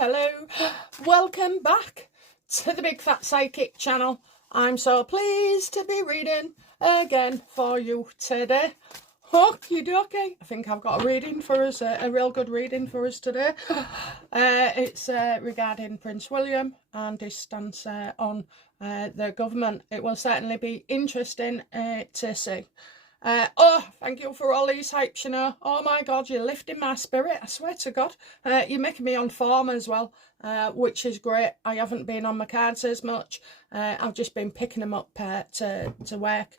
hello. Welcome back to the Big Fat Psychic channel. I'm so pleased to be reading again for you today. Okie dokie. I think I've got a reading for us, a real good reading for us today. It's regarding Prince William and his stance on the government. It will certainly be interesting to see. Oh, thank you for all these hypes, you know. Oh my God, you're lifting my spirit, I swear to God. You're making me on form as well, which is great. I haven't been on my cards as much. I've just been picking them up to work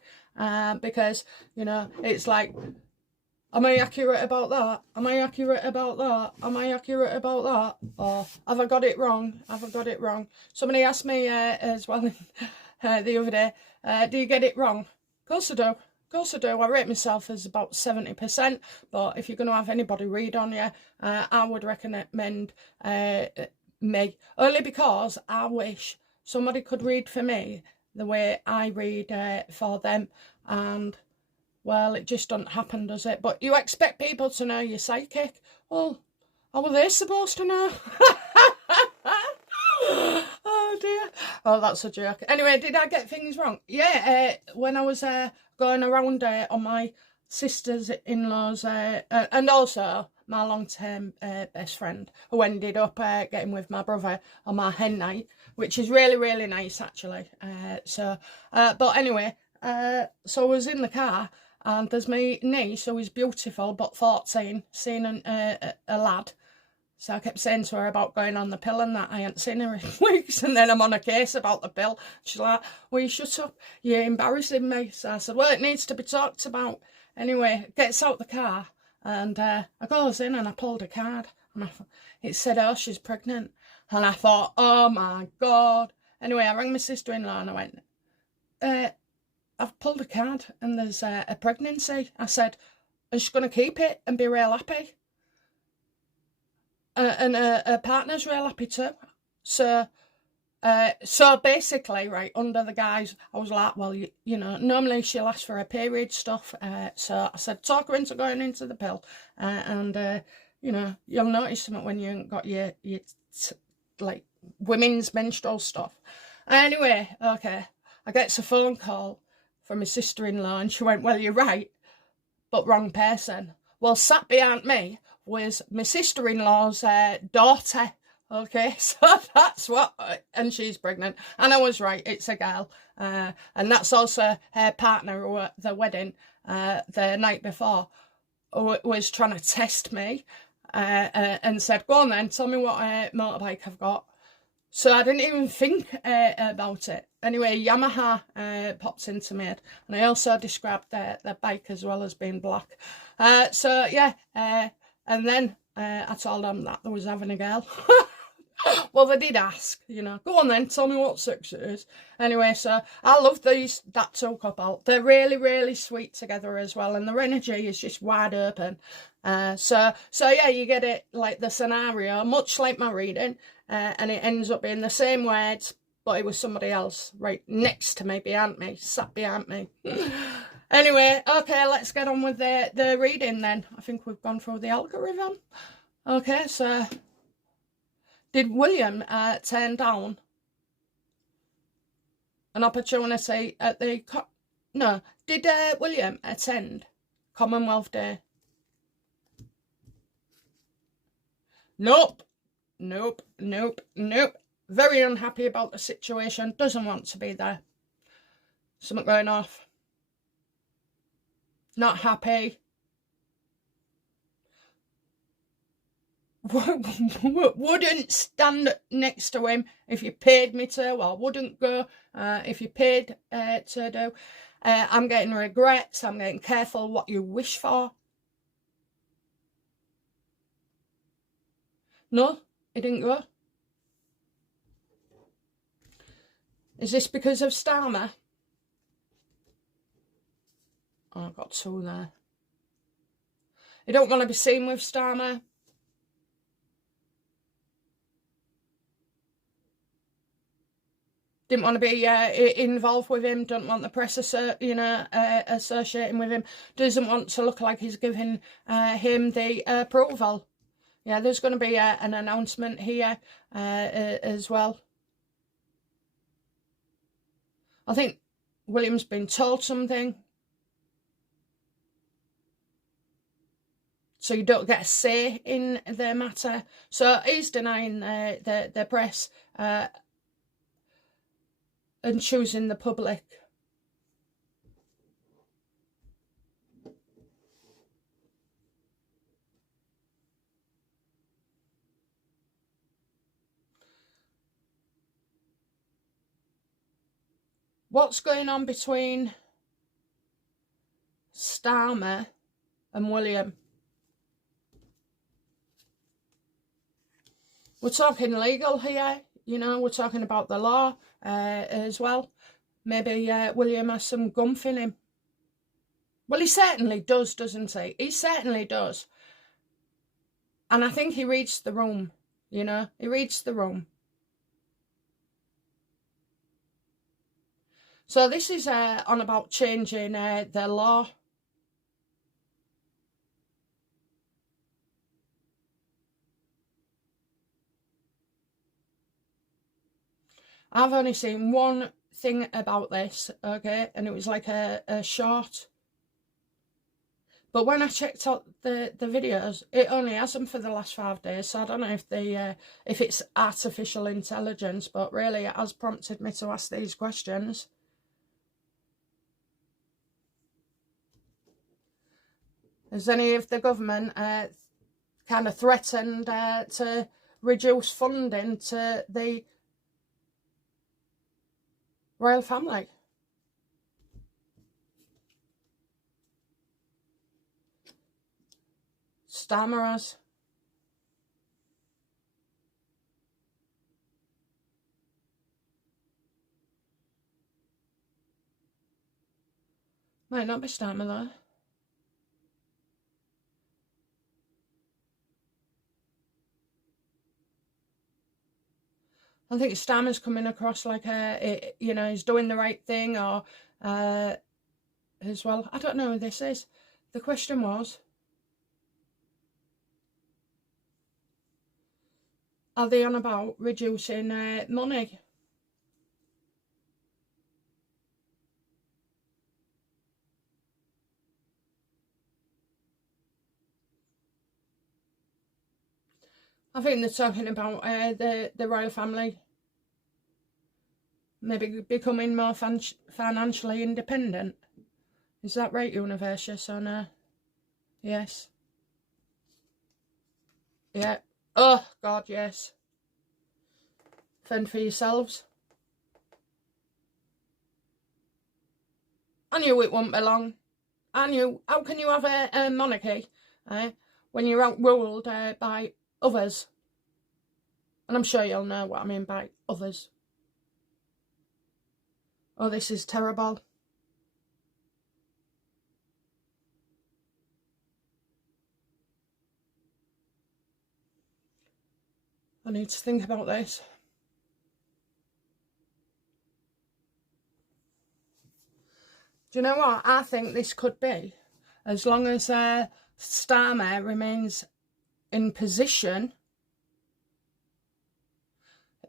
because, you know, it's like, am I accurate about that? Am I accurate about that? Am I accurate about that? Or have I got it wrong? Have I got it wrong? Somebody asked me as well the other day, do you get it wrong? Of course I do. Of course I do. I rate myself as about 70%, but if you're going to have anybody read on you, I would recommend me. Only because I wish somebody could read for me the way I read for them. And, well, it just doesn't happen, does it? But you expect people to know you're psychic. Well, how were they supposed to know? Oh, dear. Oh, that's a joke. Anyway, did I get things wrong? Yeah, when I was going around on my sister's-in-law's and also my long-term best friend, who ended up getting with my brother on my hen night, which is really, really nice, actually. But anyway, so I was in the car, and there's my niece, who is beautiful, but 14, seeing a lad. So I kept saying to her about going on the pill and that. I hadn't seen her in weeks. And then I'm on a case about the pill. She's like, will you shut up? You're embarrassing me. So I said, well, it needs to be talked about. Anyway, gets out the car. And I goes in and I pulled a card. And it said, oh, she's pregnant. And I thought, oh, my God. Anyway, I rang my sister-in-law and I went, I've pulled a card and there's a pregnancy. I said, and she's going to keep it and be real happy. And her partner's real happy too. So basically, right, under the guise, I was like, well, you know, normally she'll ask for her period stuff. So I said, talk her into going into the pill. And you know, you'll notice something when you ain't got your like, women's menstrual stuff. Anyway, okay, I get a phone call from my sister-in-law and she went, well, you're right, but wrong person. Well, sat behind me was my sister-in-law's daughter. Okay, so that's what, and she's pregnant. And I was right, it's a girl. And that's also her partner who at the wedding the night before, who was trying to test me and said, go on then, tell me what motorbike I've got. So I didn't even think about it. Anyway, Yamaha popped into my head. And I also described the bike as well as being black. So, yeah, and then I told them that they was having a girl. Well, they did ask, you know. Go on then, tell me what sex it is. Anyway, so I love that two couple. They're really, really sweet together as well. And their energy is just wide open. So yeah, you get it like the scenario, much like my reading. And it ends up being the same words, but it was somebody else right next to me, behind me, sat behind me. Anyway, okay, let's get on with the reading then. I think we've gone through the algorithm. Okay, so did William turn down an opportunity at the... did William attend Commonwealth Day? Nope. Nope. Very unhappy about the situation. Doesn't want to be there. Something going off. Not happy. Wouldn't stand next to him if you paid me to, or wouldn't go if you paid to do. I'm getting regrets. I'm getting careful what you wish for. No, he didn't go. Is this because of Starmer? Oh, I've got two there. You don't want to be seen with Starmer. Didn't want to be involved with him. Don't want the press, associating with him. Doesn't want to look like he's giving him the approval. Yeah, there's going to be an announcement here as well. I think William's been told something, so you don't get a say in the matter. So he's denying the press and choosing the public. What's going on between Starmer and William? We're talking legal here, you know, we're talking about the law as well. Maybe William has some gumph in him. Well, he certainly does, doesn't he? He certainly does. And I think he reads the room, you know, he reads the room. So this is on about changing the law. I've only seen one thing about this, okay, and it was like a short. But when I checked out the videos, it only has them for the last 5 days, so I don't know if it's artificial intelligence, but really it has prompted me to ask these questions. Has any of the government kind of threatened to reduce funding to the royal family? Starmer has. Might not be Starmer though. I think Starmer's coming across like you know, he's doing the right thing, or as well. I don't know who this is. The question was, are they on about reducing money? I think they're talking about the royal family maybe becoming more financially independent. Is that right, Universe? Yes or no? Yes. Yeah. Oh, God, yes. Fend for yourselves. I knew it wouldn't be long. I knew. How can you have a monarchy when you're outruled by others? And I'm sure you'll know what I mean by others. Oh, this is terrible. I need to think about this. Do you know what? I think this could be, as long as Starmer remains in position,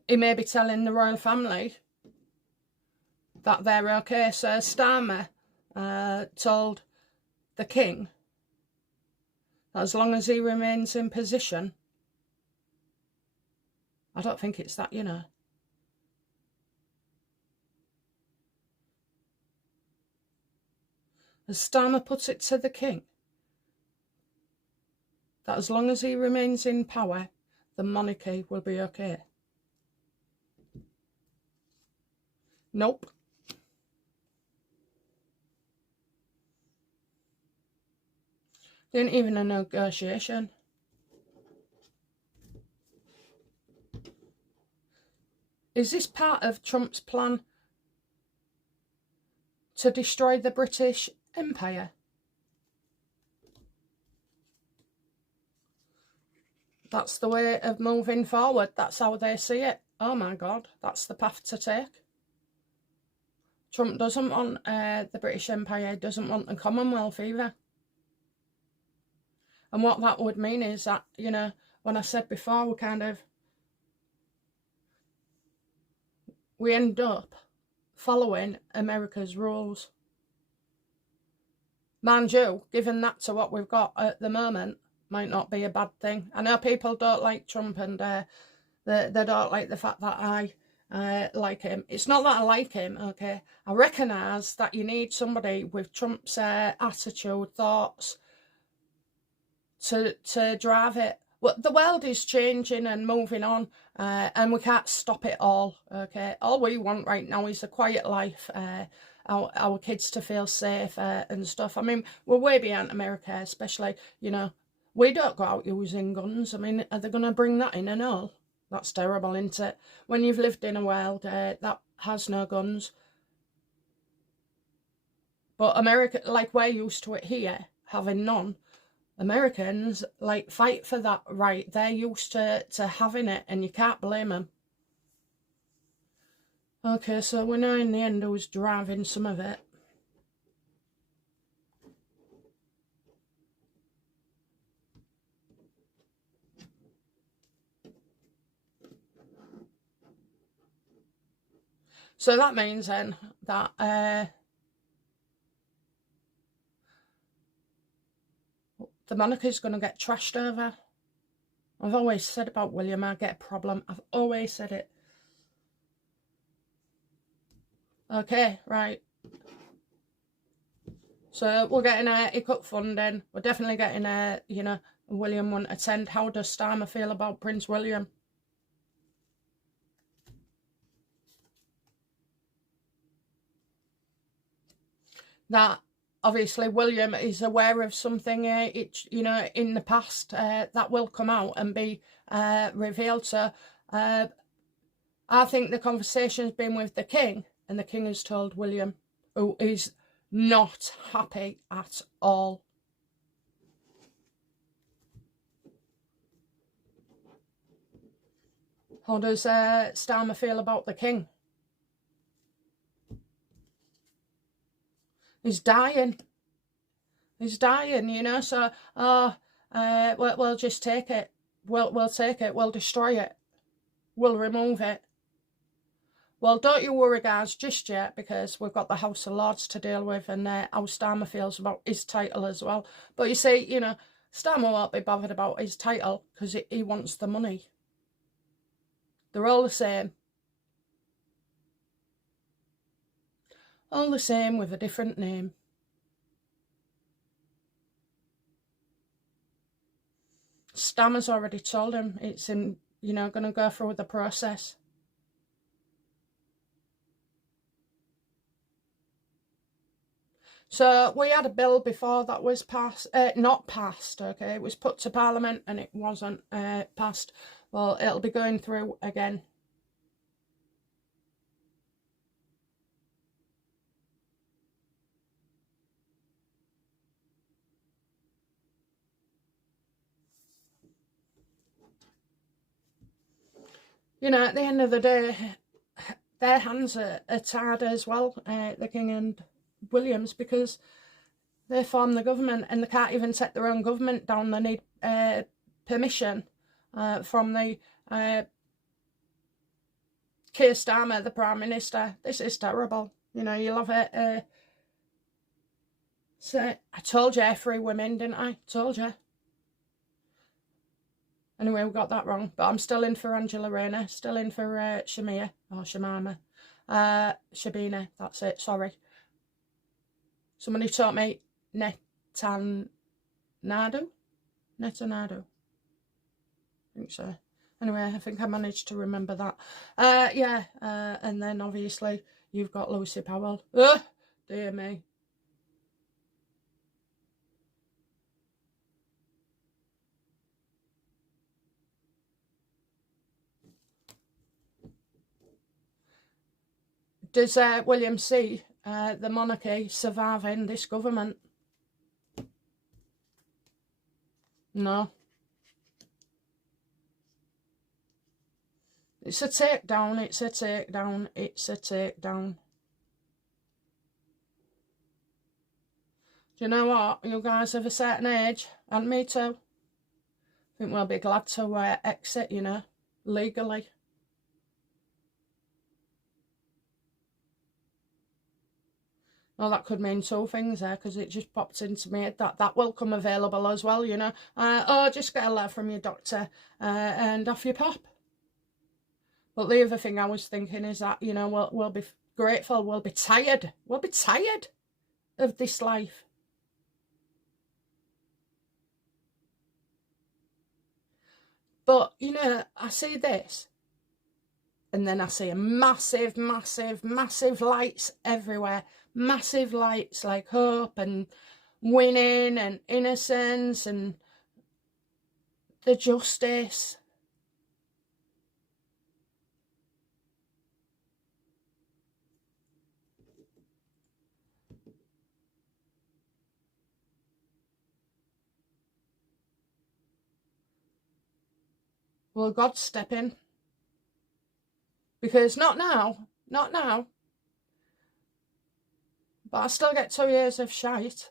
he may be telling the royal family that they're okay. So Starmer told the king that as long as he remains in position, I don't think it's that, you know. As Starmer puts it to the king, that as long as he remains in power, the monarchy will be okay. Nope. Didn't even a negotiation. Is this part of Trump's plan to destroy the British Empire? That's the way of moving forward. That's how they see it. Oh my God, that's the path to take. Trump doesn't want the British Empire, doesn't want the Commonwealth either. And what that would mean is that, you know, when I said before, we end up following America's rules. Mind you, given that to what we've got at the moment, might not be a bad thing. I know people don't like Trump, and they don't like the fact that I like him. It's not that I like him, okay? I recognise that you need somebody with Trump's attitude, thoughts, to drive it. Well, the world is changing and moving on, and we can't stop it all, okay? All we want right now is a quiet life, our kids to feel safe and stuff. I mean, we're way behind America, especially, you know, we don't go out using guns. I mean, are they going to bring that in and all? That's terrible, isn't it? When you've lived in a world that has no guns. But America, like we're used to it here, having none. Americans, like, fight for that right. They're used to having it, and you can't blame them. Okay, so we know in the end who's driving some of it. So that means then that the monarchy's going to get trashed over. I've always said about William, I get a problem. I've always said it. Okay, right. So we're getting a hiccup funding. We're definitely getting a, you know, William won't attend. How does Starmer feel about Prince William? That obviously William is aware of something, you know, in the past that will come out and be revealed. So I think the conversation's been with the king, and the king has told William, who is not happy at all. How does Starmer feel about the king? He's dying. He's dying, you know. So, we'll just take it. We'll take it. We'll destroy it. We'll remove it. Well, don't you worry, guys, just yet, because we've got the House of Lords to deal with, and how Starmer feels about his title as well. But you see, you know, Starmer won't be bothered about his title because he wants the money. They're all the same. All the same with a different name. Starmer's already told him it's in, you know, going to go through the process. So we had a bill before that was passed, not passed, okay, it was put to Parliament and it wasn't passed. Well, it'll be going through again. You know, at the end of the day, their hands are tied as well, the King and Williams, because they form the government and they can't even set their own government down. They need permission from the Keir Starmer, the Prime Minister. This is terrible. You know, you'll have it. So I told you, free women, didn't I? Told you. Anyway, we got that wrong, but I'm still in for Angela Rayner, still in for Shamia, or Shamima. Shabina, that's it, sorry. Somebody taught me Netanado? Netanado. I think so. Anyway, I think I managed to remember that. Yeah, and then obviously you've got Lucy Powell. Oh, dear me. Does William see the monarchy surviving this government? No. It's a takedown, it's a takedown, it's a takedown. Do you know what? You guys of a certain age, and me too. think we'll be glad to exit, you know, legally. Well, that could mean two things there, because it just popped into me that will come available as well, you know. Oh, just get a letter from your doctor and off you pop. But the other thing I was thinking is that, you know, we'll be grateful, we'll be tired. We'll be tired of this life. But, you know, I see this, and then I see a massive, massive, massive lights everywhere. Massive lights like hope and winning and innocence and the justice. Will God step in? Because not now. But I still get 2 years of shite.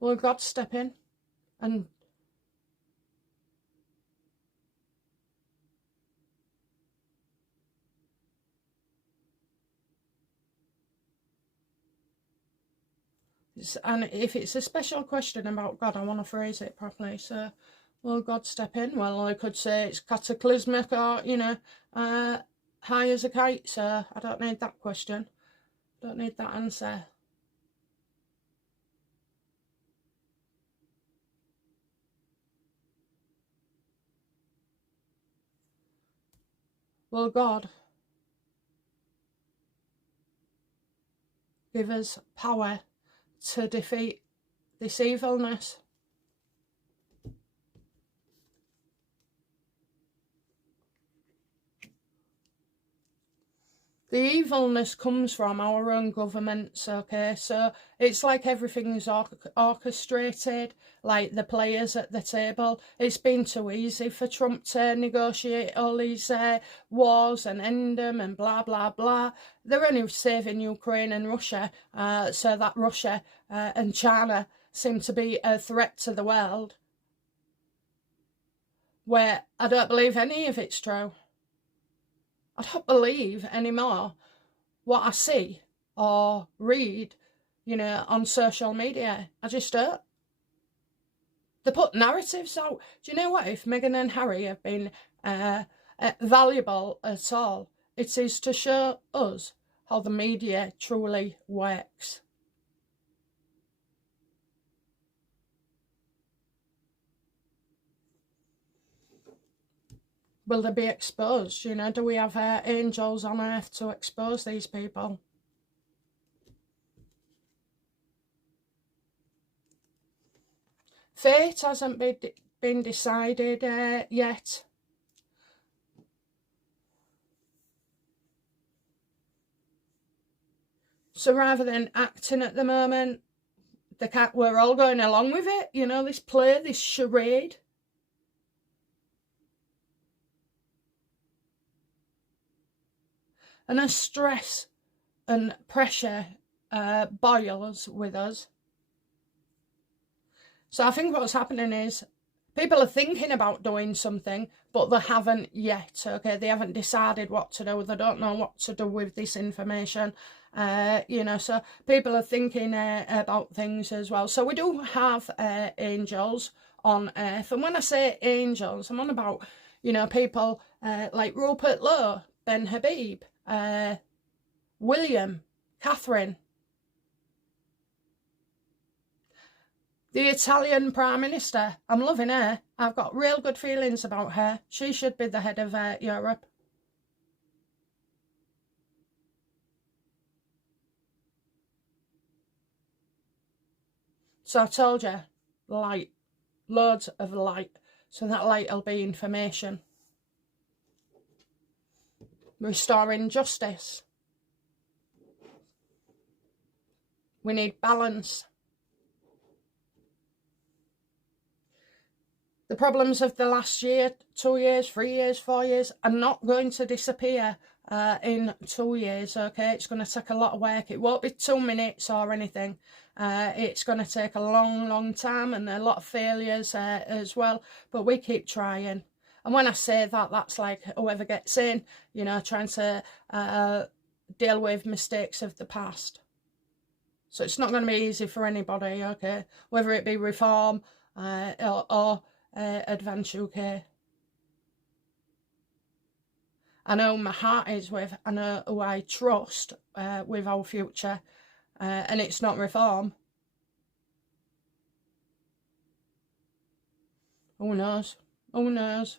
Will God step in? And if it's a special question about God, I want to phrase it properly. So, will God step in? Well, I could say it's cataclysmic, or, you know, high as a kite. So I don't need that question. Don't need that answer. Will God give us power to defeat this evilness? The evilness comes from our own governments, okay? So it's like everything is orchestrated, like the players at the table. It's been too easy for Trump to negotiate all these wars and end them and blah, blah, blah. They're only saving Ukraine and Russia, so that Russia and China seem to be a threat to the world, where I don't believe any of it's true. I don't believe anymore what I see or read, you know, on social media. I just don't. They put narratives out. Do you know what? If Meghan and Harry have been valuable at all, it is to show us how the media truly works. Will they be exposed? You know, do we have angels on earth to expose these people? Fate hasn't been decided yet. So rather than acting at the moment, we're all going along with it, you know, this play, this charade. And as stress and pressure boils with us. So I think what's happening is people are thinking about doing something, but they haven't yet, okay? They haven't decided what to do. They don't know what to do with this information, you know, so people are thinking about things as well. So we do have angels on earth. And when I say angels, I'm on about, you know, people like Rupert Lowe, Ben Habib, William, Catherine, the Italian Prime Minister. I'm loving her. I've got real good feelings about her. She should be the head of Europe. So I told you, light, loads of light. So that light will be information. Restoring justice. We need balance. The problems of the last year, 2 years, 3 years, 4 years are not going to disappear in 2 years, okay? It's going to take a lot of work. It won't be 2 minutes or anything. It's going to take a long time and a lot of failures as well, but we keep trying. And when I say that, that's like whoever gets in, you know, trying to deal with mistakes of the past. So it's not going to be easy for anybody, okay? Whether it be Reform or Advance UK. I know my heart is with, I know who I trust with our future, and it's not Reform. Who knows? Who knows?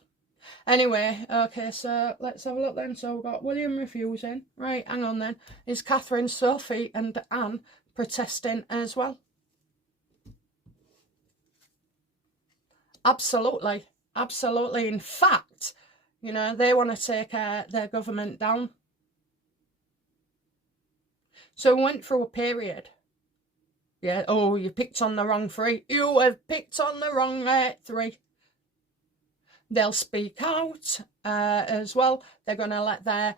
Anyway, okay, so let's have a look then. So we've got William refusing. Right, hang on then. Is Catherine, Sophie and Anne protesting as well? Absolutely. Absolutely. In fact, you know, they want to take their government down. So we went through a period. Yeah, oh, you picked on the wrong three. You have picked on the wrong three. They'll speak out as well. They're going to let their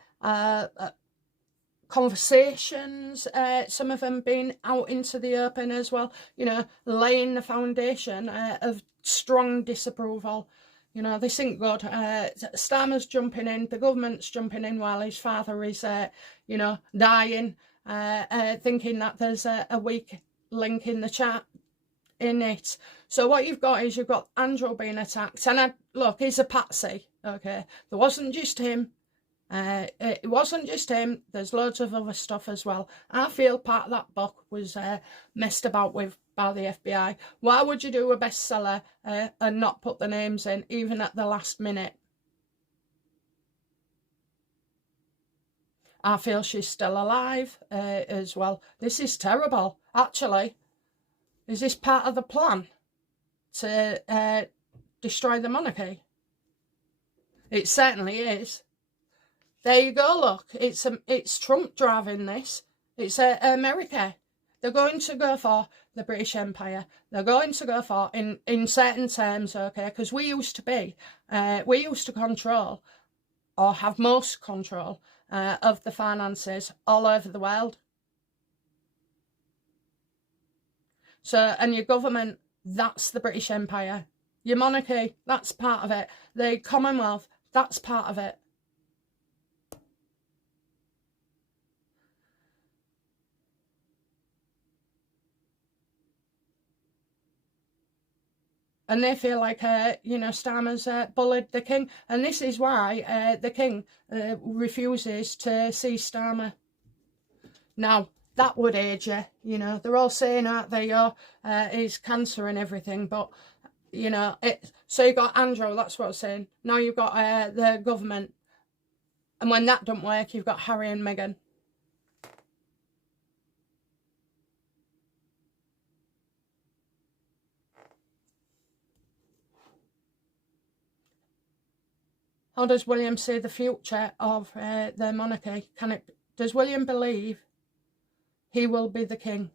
conversations, some of them being out into the open as well, you know, laying the foundation of strong disapproval. You know, this ain't good. Starmer's jumping in, the government's jumping in while his father is, you know, dying, thinking that there's a weak link in the chat in it. So what you've got is you've got Andrew being attacked, and look, he's a patsy, okay? There wasn't just him. It wasn't just him. There's loads of other stuff as well. I feel part of that book was messed about with by the FBI. Why would you do a bestseller and not put the names in, even at the last minute? I feel she's still alive as well. This is terrible, actually. Is this part of the plan to destroy the monarchy? It certainly is. There you go, look. It's Trump driving this. It's America. They're going to go for the British Empire. They're going to go for, in certain terms, okay, because we used to control, or have most control, of the finances all over the world. So, and your government, that's the British Empire. Your monarchy, that's part of it. The Commonwealth, that's part of it. And they feel like, you know, Starmer's bullied the king. And this is why the king refuses to see Starmer. Now, that would age you, you know. They're all saying, aren't they, he's cancer and everything. But, you know, so you've got Andrew, that's what I'm saying. Now you've got the government. And when that don't work, you've got Harry and Meghan. How does William see the future of the monarchy? Does William believe he will be the king?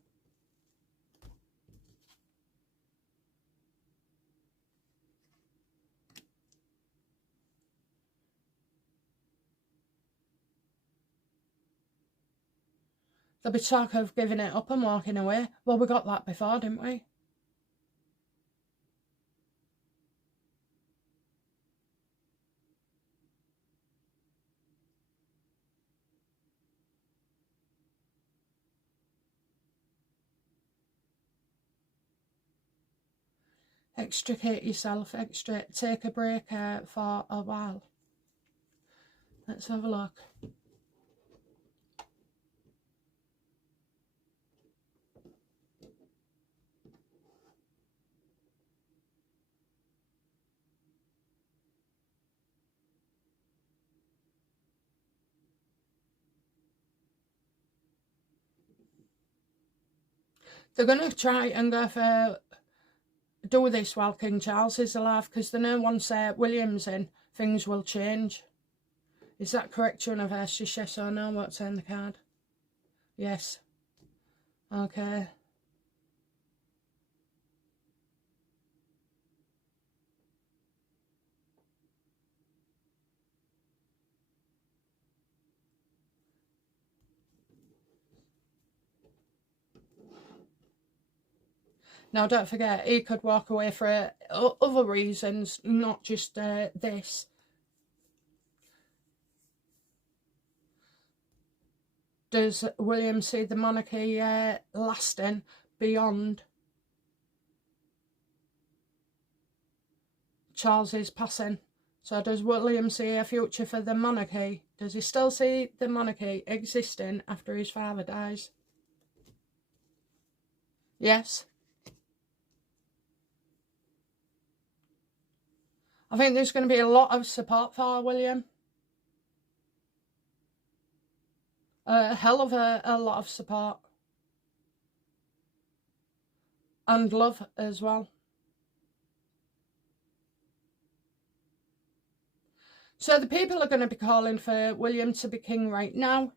There'll be talk of giving it up and walking away. Well, we got that before, didn't we? Extricate yourself, take a break for a while. Let's have a look. They're going to try and go for do this while King Charles is alive, because they know once William's in, things will change. Is that correct, Universe? Yes or no? What's in the card? Yes. Okay. Now, don't forget, he could walk away for other reasons, not just this. Does William see the monarchy lasting beyond Charles's passing? So does William see a future for the monarchy? Does he still see the monarchy existing after his father dies? Yes. I think there's going to be a lot of support for William. A hell of a lot of support. And love as well. So the people are going to be calling for William to be king right now.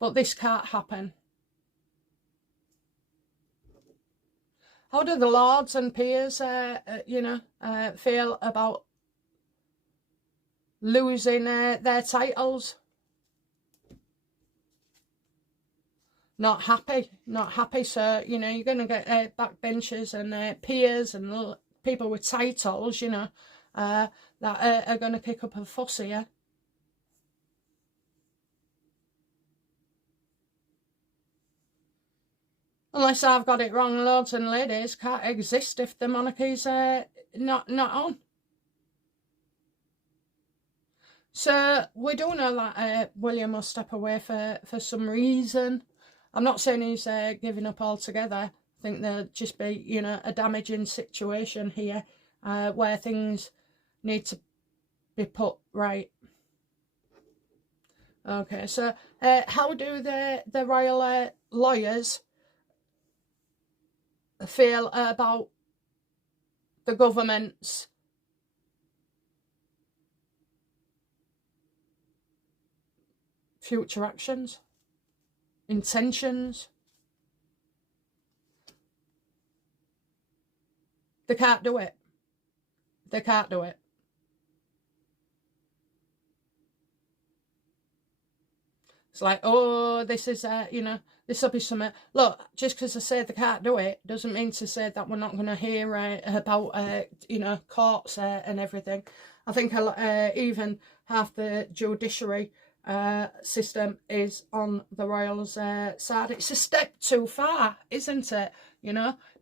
But this can't happen. How do the lords and peers, feel about losing their titles? Not happy. So, you're going to get backbenchers and peers and people with titles, that are going to kick up a fuss here. Unless I've got it wrong, lords and ladies can't exist if the monarchy's not on. So we do know that William will step away for some reason. I'm not saying he's giving up altogether. I think there'll just be, a damaging situation here where things need to be put right. Okay, so how do the royal lawyers feel about the government's future actions, intentions? They can't do it. They can't do it. It's like, oh, this is, this will be something. Look, just because I say they can't do it doesn't mean to say that we're not going to hear about, courts and everything. I think even half the judiciary system is on the royals' side. It's a step too far, isn't it?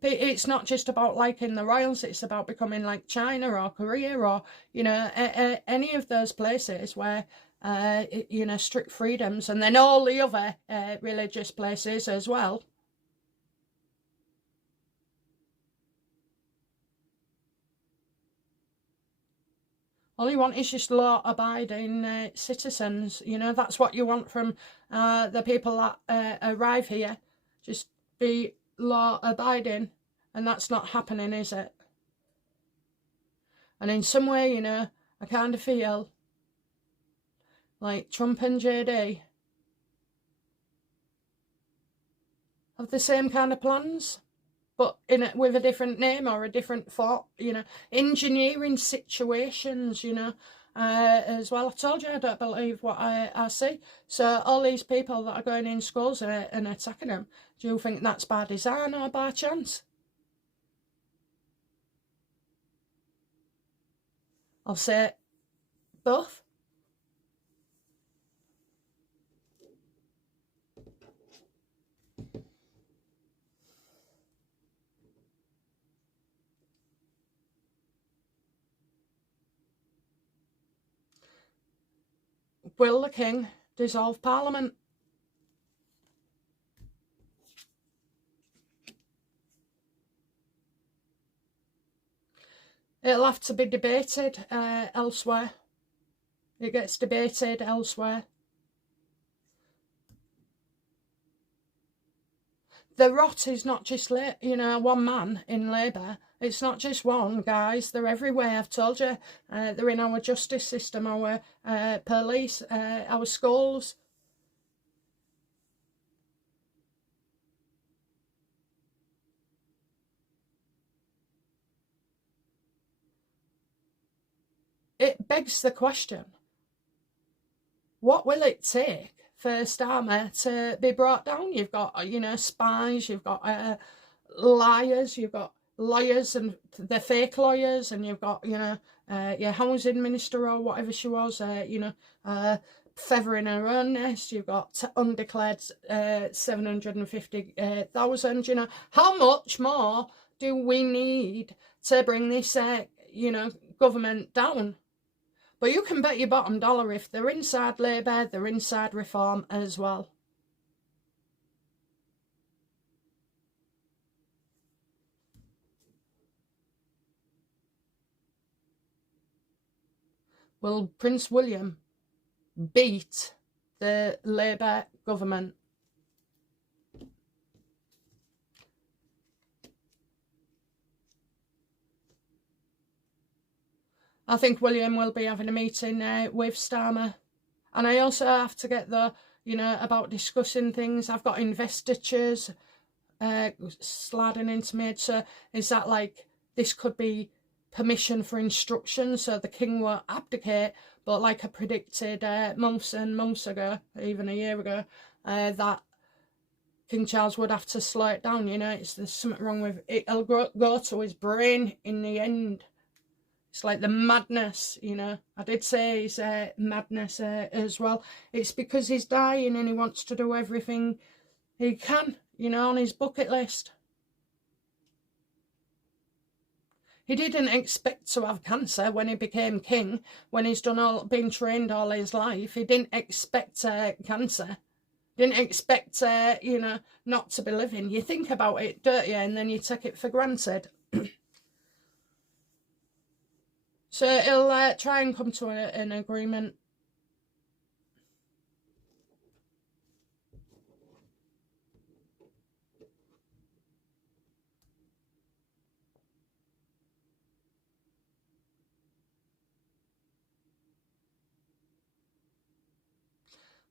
It's not just about liking the royals, it's about becoming like China or Korea or, any of those places where, strict freedoms, and then all the other religious places as well. All you want is just law-abiding citizens. That's what you want from the people that arrive here. Just be law-abiding, and that's not happening, is it? And in some way, I kind of feel like Trump and JD have the same kind of plans, but with a different name or a different thought, engineering situations, as well. I told you I don't believe what I see. So all these people that are going in schools and attacking them, do you think that's by design or by chance? I'll say both. Will the King dissolve Parliament? It'll have to be debated elsewhere. It gets debated elsewhere. The rot is not just, one man in Labour. It's not just one, guys. They're everywhere. I've told you. They're in our justice system, our police, our schools. It begs the question, what will it take for Starmer to be brought down. You've got, you know, spies, you've got liars, you've got lawyers and they're fake lawyers, and you've got, you know, your housing minister or whatever she was, you know, feathering her own nest. You've got undeclared 750,000. You know, how much more do we need to bring this, you know, government down? But you can bet your bottom dollar if they're inside Labour, they're inside Reform as well. Will Prince William beat the Labour government? I think William will be having a meeting with Starmer. And I also have to get the, you know, about discussing things. I've got investitures sliding into me. So is that like, this could be permission for instruction, so the king won't abdicate, but like I predicted months and months ago, even a year ago, that King Charles would have to slow it down. You know, there's something wrong with it. It'll go to his brain in the end. It's like the madness, you know. I did say it's madness as well. It's because he's dying and he wants to do everything he can, you know, on his bucket list. He didn't expect to have cancer when he became king, when he's been trained all his life. He didn't expect cancer. Didn't expect, you know, not to be living. You think about it, don't you? And then you take it for granted. So he'll try and come to an agreement.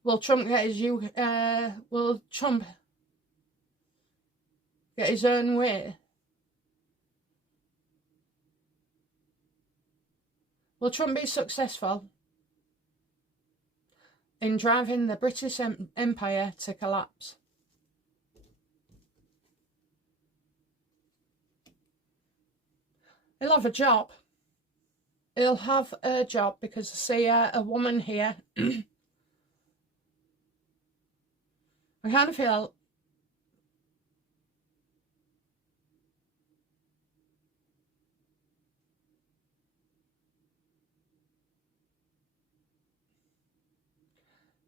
Will Trump get will Trump get his own way? Will Trump be successful in driving the British Empire to collapse? He'll have a job. He'll have a job because I see a woman here. I kind of feel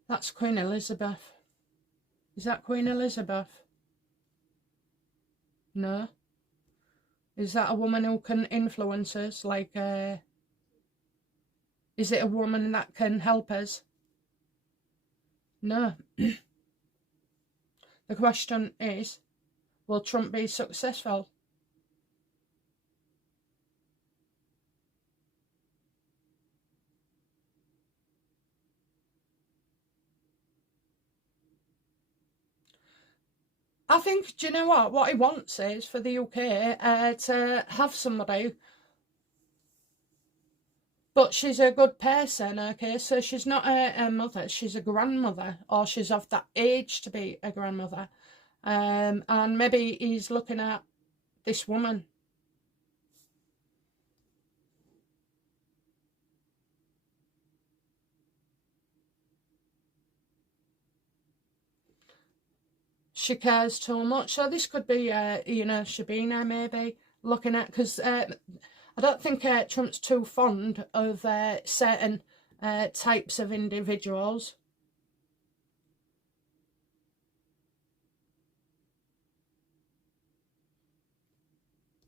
that's Queen Elizabeth. Is that Queen Elizabeth? No. Is that a woman who can influence us? Like, is it a woman that can help us? No. The question is, will Trump be successful? I think, do you know what he wants is for the UK to have somebody, but she's a good person, okay? So she's not a mother, she's a grandmother, or she's of that age to be a grandmother. And maybe he's looking at this woman. She cares too much. So this could be, you know, Shabina maybe looking at, because I don't think Trump's too fond of certain types of individuals.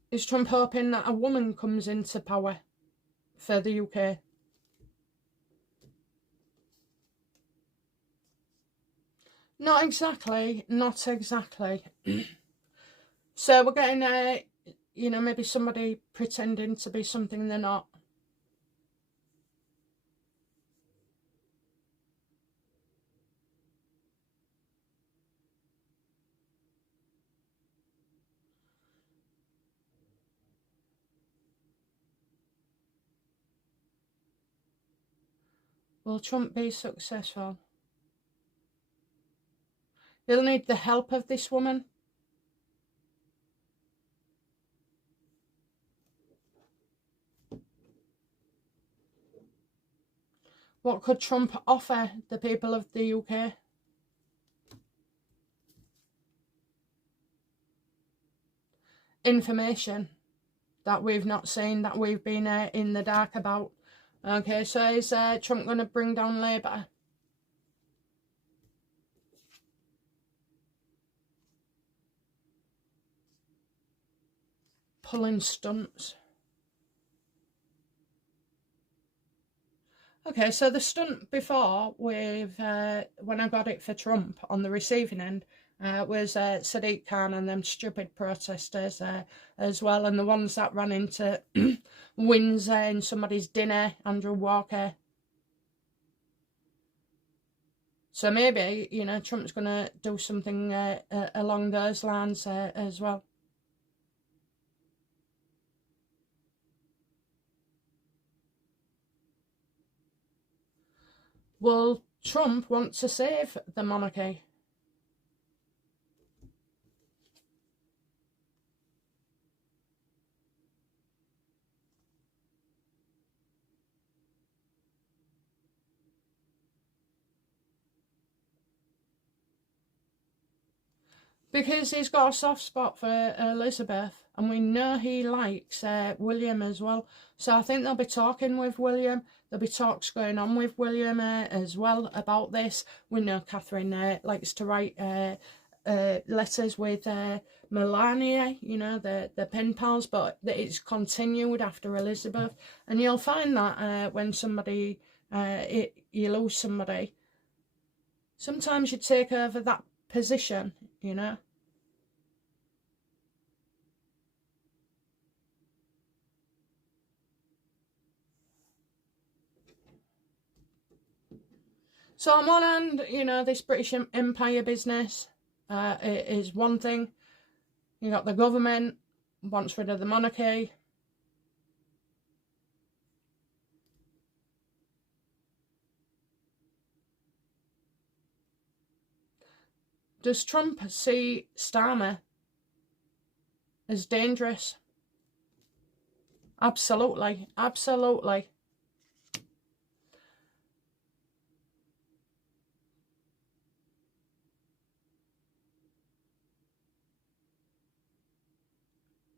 Is Trump hoping that a woman comes into power for the UK? Not exactly, not exactly. So we're getting, you know, maybe somebody pretending to be something they're not. Will Trump be successful? He'll need the help of this woman. What could Trump offer the people of the UK? Information that we've not seen, that we've been in the dark about. Okay, so is Trump going to bring down Labour? Pulling stunts. Okay, so the stunt before with when I got it for Trump on the receiving end was Sadiq Khan and them stupid protesters as well, and the ones that ran into Windsor in somebody's dinner, Andrew Walker. So maybe, you know, Trump's going to do something along those lines as well. Will Trump want to save the monarchy? Because he's got a soft spot for Elizabeth, and we know he likes William as well. So I think they'll be talking with William. There'll be talks going on with William as well about this. We know Catherine likes to write letters with Melania, you know, the pen pals, but it's continued after Elizabeth. And you'll find that when somebody, you lose somebody, sometimes you take over that position, you know. So on one hand, you know, this British Empire business is one thing. You got the government wants rid of the monarchy. Does Trump see Starmer as dangerous? Absolutely, absolutely.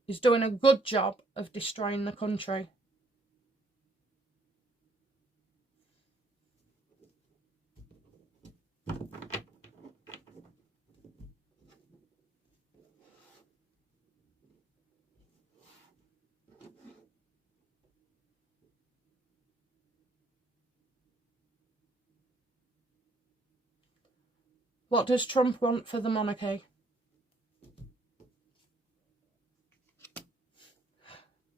He's doing a good job of destroying the country. What does Trump want for the monarchy?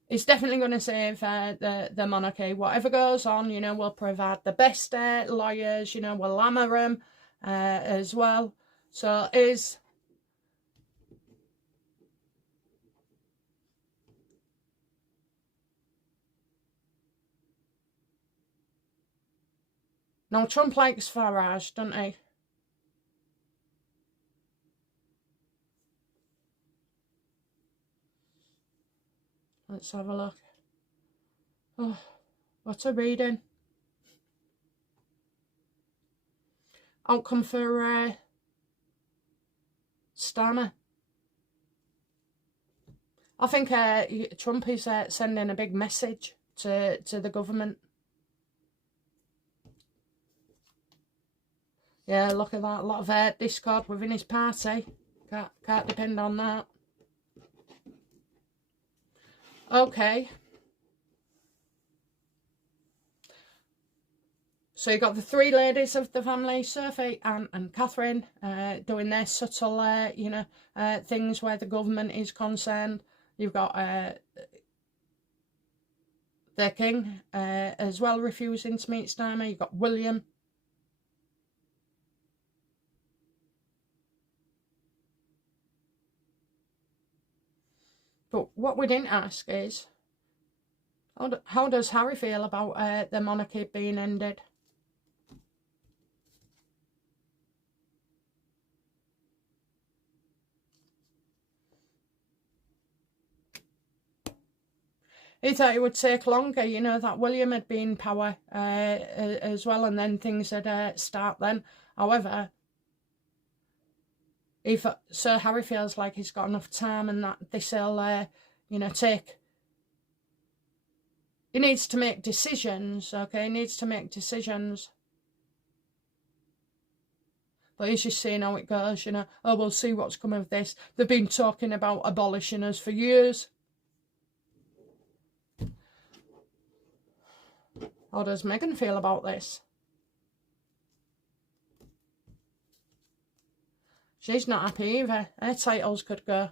He's definitely going to save the monarchy. Whatever goes on, you know, we'll provide the best lawyers, you know, we'll hammer them as well. So is... Now, Trump likes Farage, doesn't he? Let's have a look. Oh, what a reading. Outcome for Starmer. I think Trump is sending a big message to the government. Yeah, look at that. A lot of discord within his party. Can't depend on that. Okay. So you got the three ladies of the family, Sophie, Anne and Catherine, doing their subtle, you know, things where the government is concerned. You've got their king as well refusing to meet Starmer. You've got William. But what we didn't ask is, how does Harry feel about the monarchy being ended? he thought it would take longer, you know, that William had been in power as well, and then things had start then. However, if Sir Harry feels like he's got enough time and that this'll, you know, take... He needs to make decisions, okay? He needs to make decisions. But he's just seeing how it goes, you know. Oh, we'll see what's come of this. They've been talking about abolishing us for years. How does Meghan feel about this? She's not happy either. Her titles could go.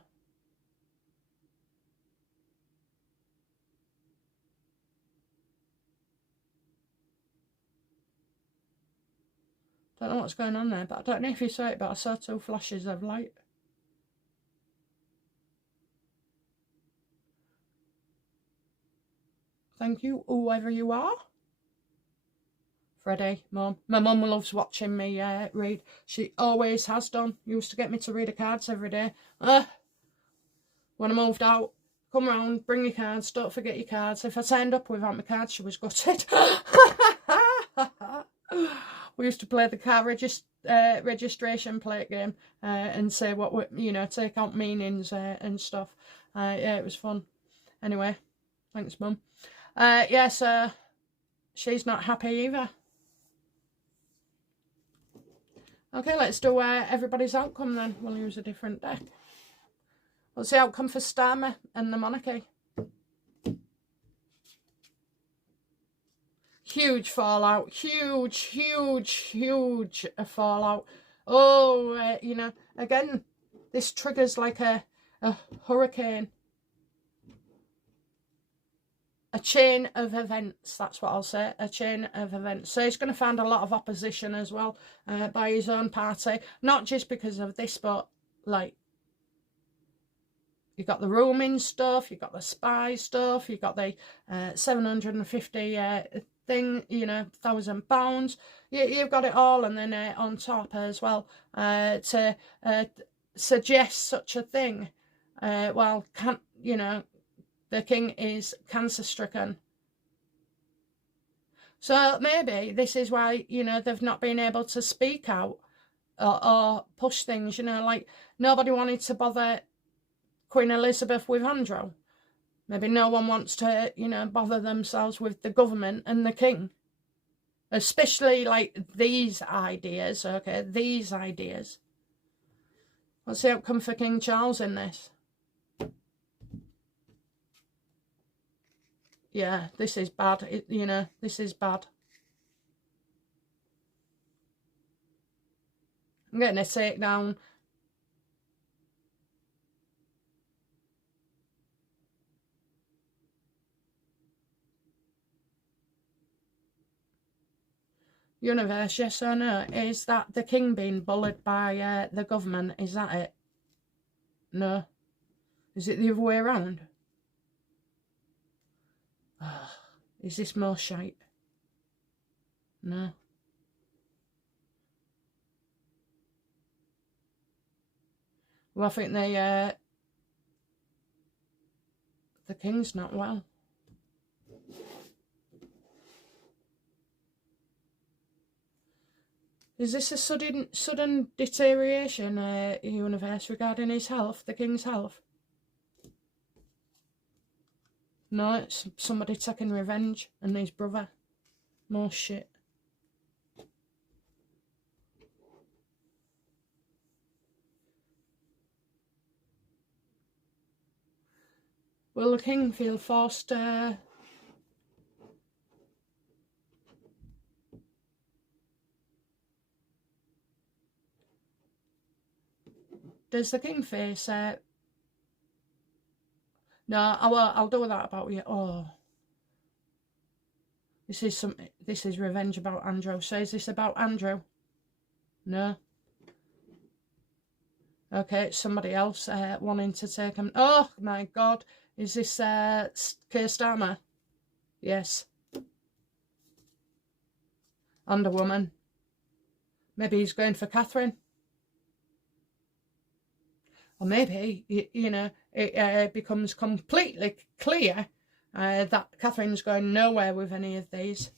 Don't know what's going on there, but I don't know if you saw it, but I saw 2 flashes of light. Thank you, whoever you are. Freddie, Mum. My mum loves watching me read. She always has done. Used to get me to read her cards every day. When I moved out, come round, bring your cards, don't forget your cards. If I turned up without my cards, she was gutted. We used to play the car registration plate game and say what we, you know, take out meanings and stuff. Yeah, it was fun. Anyway, thanks, Mum. Yeah, so she's not happy either. Okay, let's do everybody's outcome then. We'll use a different deck. What's the outcome for Starmer and the Monarchy? Huge fallout. Huge fallout. Oh, you know, again, this triggers like a hurricane. A chain of events, that's what I'll say, a chain of events. So he's going to find a lot of opposition as well by his own party. Not just because of this, but like, you got the roaming stuff, you got the spy stuff, you got the 750 thing, you know, £1,000. You've got it all, and then on top as well to suggest such a thing. Well, can't, you know, the king is cancer-stricken. So maybe this is why, you know, they've not been able to speak out or push things, you know, like nobody wanted to bother Queen Elizabeth with Andrew. Maybe no one wants to, you know, bother themselves with the government and the king. Especially like these ideas, okay, these ideas. What's the outcome for King Charles in this? Yeah, this is bad. You know, this is bad. I'm getting a takedown. Universe, yes or no? Is that the king being bullied by the government? Is that it? No. Is it the other way around? Is this more shite? No. Well, I think the king's not well. Is this a sudden deterioration, universe, regarding his health, the king's health? No, it's somebody taking revenge and his brother. More shit. Will the king feel forced does the king face no, I'll do that about you. Oh, this is revenge about Andrew. So is this about Andrew? No. Okay, it's somebody else wanting to take him. Oh my God, is this Keir Starmer? Yes. And a woman. Maybe he's going for Catherine. Or maybe, you know, it becomes completely clear that Catherine's going nowhere with any of these.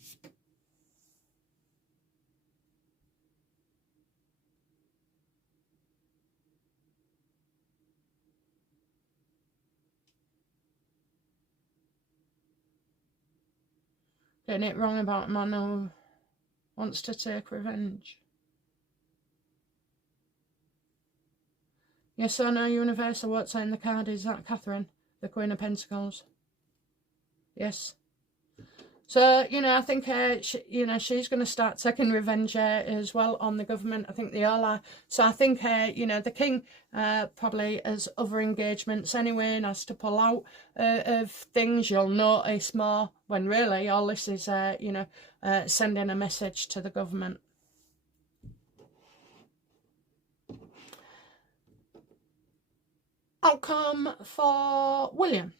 Getting it wrong about a man who wants to take revenge. Yes or no, universal, what's in the card? Is that Catherine, the Queen of Pentacles? Yes. So, you know, I think, she's going to start taking revenge as well on the government. I think they all are. So I think, the King probably has other engagements anyway and has to pull out of things. You'll notice more when really all this is, sending a message to the government. Outcome for William.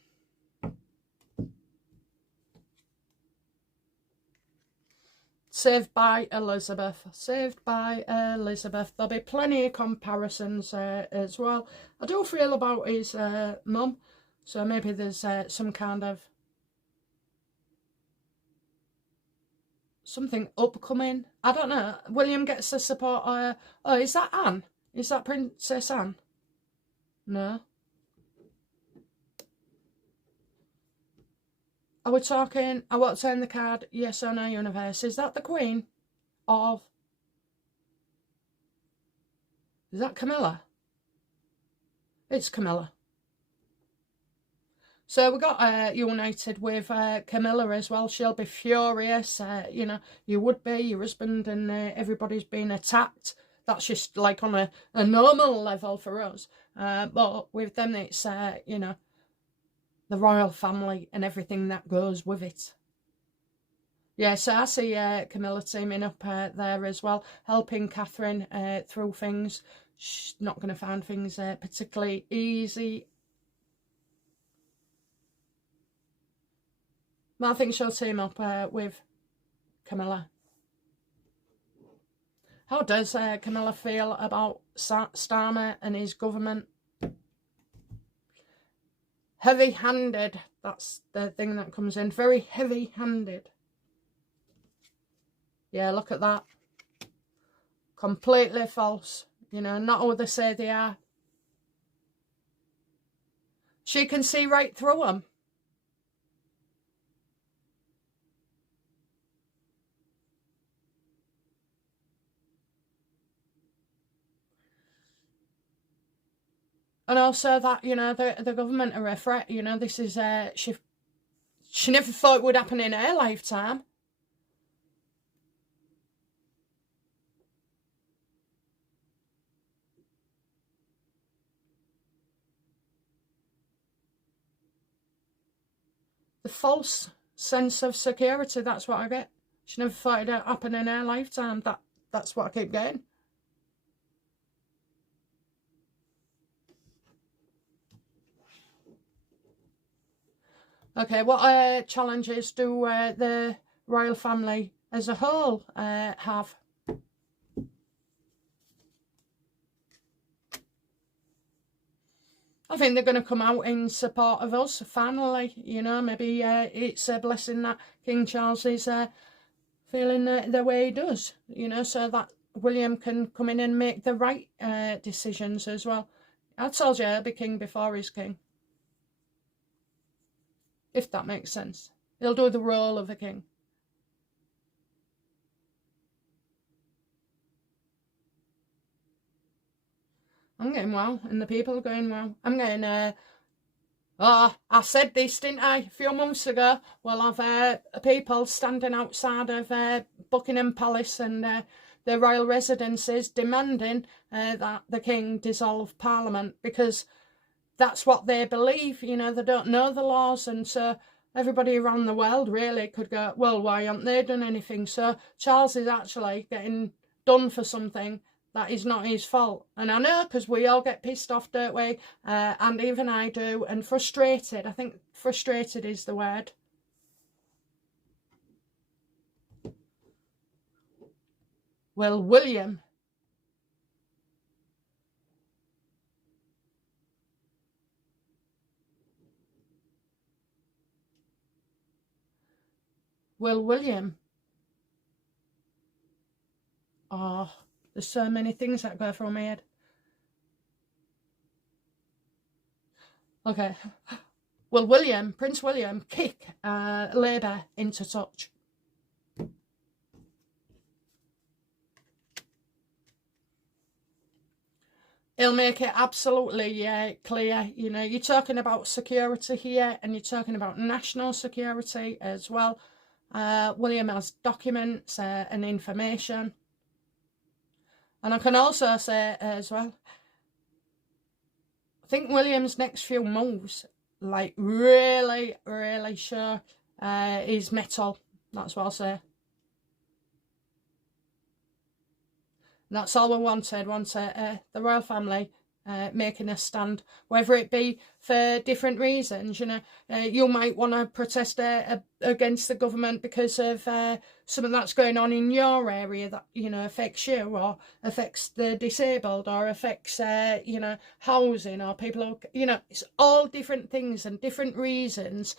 Saved by Elizabeth. Saved by Elizabeth. There'll be plenty of comparisons as well. I do feel about his mum. So maybe there's some kind of something upcoming. I don't know. William gets the support. Oh, is that Anne? Is that Princess Anne? No. Are we talking, I want to turn the card, yes or no, universe. Is that the Queen of, is that Camilla? It's Camilla. So we got united with Camilla as well. She'll be furious. You would be, your husband and everybody's been attacked. That's just like on a normal level for us. But with them, it's, the royal family and everything that goes with it. Yeah, so I see Camilla teaming up there as well, helping Catherine through things. She's not going to find things particularly easy. But I think she'll team up with Camilla. How does Camilla feel about Starmer and his government? Heavy-handed, that's the thing that comes in. Very heavy-handed. Yeah, look at that. Completely false. Not who they say they are. She can see right through them. And also that, the government are a threat. This is, she never thought it would happen in her lifetime. The false sense of security, that's what I get. She never thought it'd happen in her lifetime. That's what I keep getting. Okay, what challenges do the royal family as a whole have? I think they're going to come out in support of us, finally. Maybe it's a blessing that King Charles is feeling the way he does, so that William can come in and make the right decisions as well. I told you I'll be king before he's king. If that makes sense. He'll do the role of a king. I'm getting wow, and the people are going wow. I'm getting, I said this, didn't I, a few months ago. We'll have people standing outside of Buckingham Palace and the royal residences demanding that the king dissolve Parliament, because that's what they believe. They don't know the laws, and so everybody around the world really could go, well, why haven't they done anything? So Charles is actually getting done for something that is not his fault. And I know, because we all get pissed off, don't we? And even I do. And frustrated. I think frustrated is the word. Well, William Will William? Oh, there's so many things that go through my head. Okay. Will William, Prince William, kick Labour into touch? He'll make it absolutely clear. You know, you're talking about security here, and you're talking about national security as well. William has documents and information. And I can also say as well, I think William's next few moves, like, really, really show his mettle. That's what I'll say. And that's all we wanted the royal family making a stand, whether it be for different reasons. You know, you might want to protest against the government because of something that's going on in your area that, you know, affects you, or affects the disabled, or affects, you know, housing, or people who, you know, it's all different things and different reasons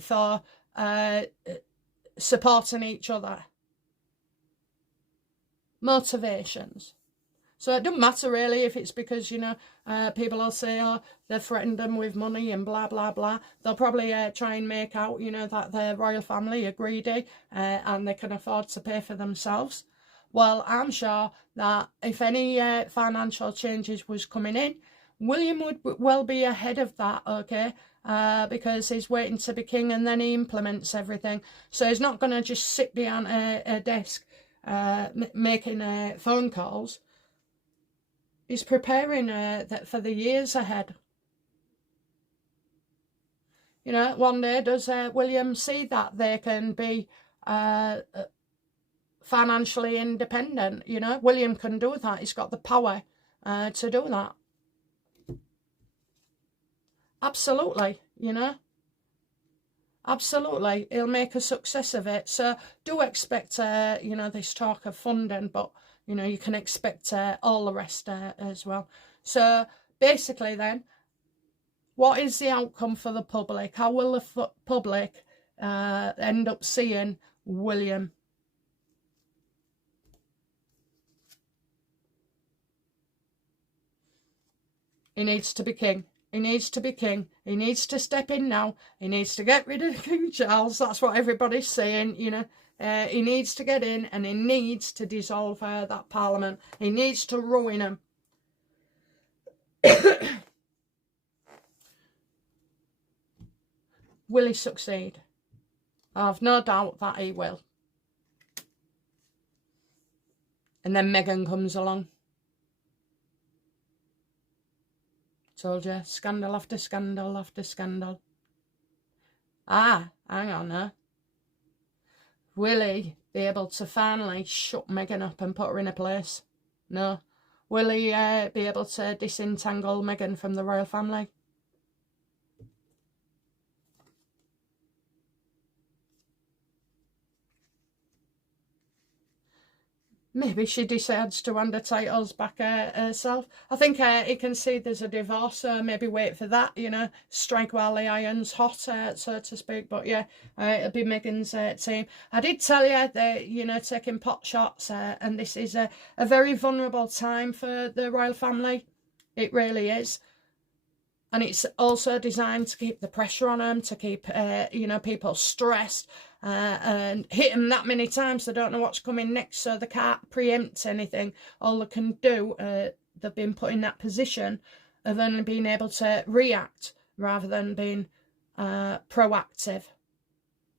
for supporting each other. Motivations. So it doesn't matter really if it's because, you know, people will say, oh, they threatened them with money and blah, blah, blah. They'll probably try and make out, you know, that the royal family are greedy and they can afford to pay for themselves. Well, I'm sure that if any financial changes was coming in, William would well be ahead of that, okay? Because he's waiting to be king and then he implements everything. So he's not going to just sit behind a desk making phone calls. He's preparing for the years ahead. You know, one day does William see that they can be financially independent? You know, William can do that. He's got the power to do that. Absolutely, you know. Absolutely, he'll make a success of it. So do expect, you know, this talk of funding, but, you know, you can expect all the rest as well. So basically then, what is the outcome for the public? How will the public end up seeing William? He needs to be king. He needs to be king. He needs to step in now. He needs to get rid of King Charles. That's what everybody's saying, you know. He needs to get in, and he needs to dissolve that parliament. He needs to ruin him. Will he succeed? I've no doubt that he will. And then Meghan comes along. Told you, scandal after scandal after scandal. Ah, hang on now. Will he be able to finally shut Meghan up and put her in a place? No. Will he be able to disentangle Meghan from the royal family? Maybe she decides to hand the titles back herself. I think he can see there's a divorce, so maybe wait for that, you know, strike while the iron's hot, so to speak. But yeah, it'll be Meghan's team. I did tell you that, you know, taking pot shots, and this is a very vulnerable time for the royal family. It really is. And it's also designed to keep the pressure on them, to keep, you know, people stressed, and hit them that many times they don't know what's coming next, so they can't preempt anything. All they can do, they've been put in that position of only being able to react rather than being proactive.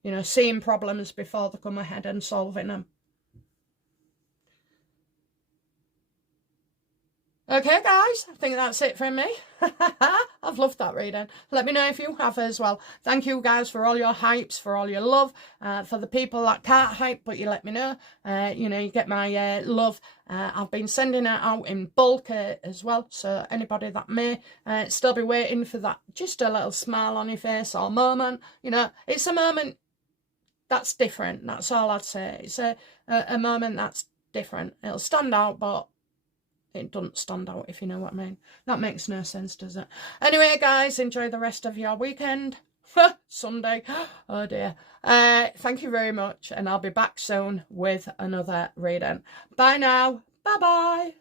You know, seeing problems before they come ahead and solving them. Okay, guys, I think that's it from me. I've loved that reading. Let me know if you have as well. Thank you, guys, for all your hypes, for all your love. For the people that can't hype, but you let me know. You know, you get my love. I've been sending it out in bulk as well. So anybody that may still be waiting for that, just a little smile on your face or moment. You know, it's a moment that's different. That's all I'd say. It's a moment that's different. It'll stand out, but it doesn't stand out, if you know what I mean. That makes no sense, does it? Anyway, guys, enjoy the rest of your weekend. Sunday. Oh dear. Thank you very much, and I'll be back soon with another reading. Bye now. Bye bye.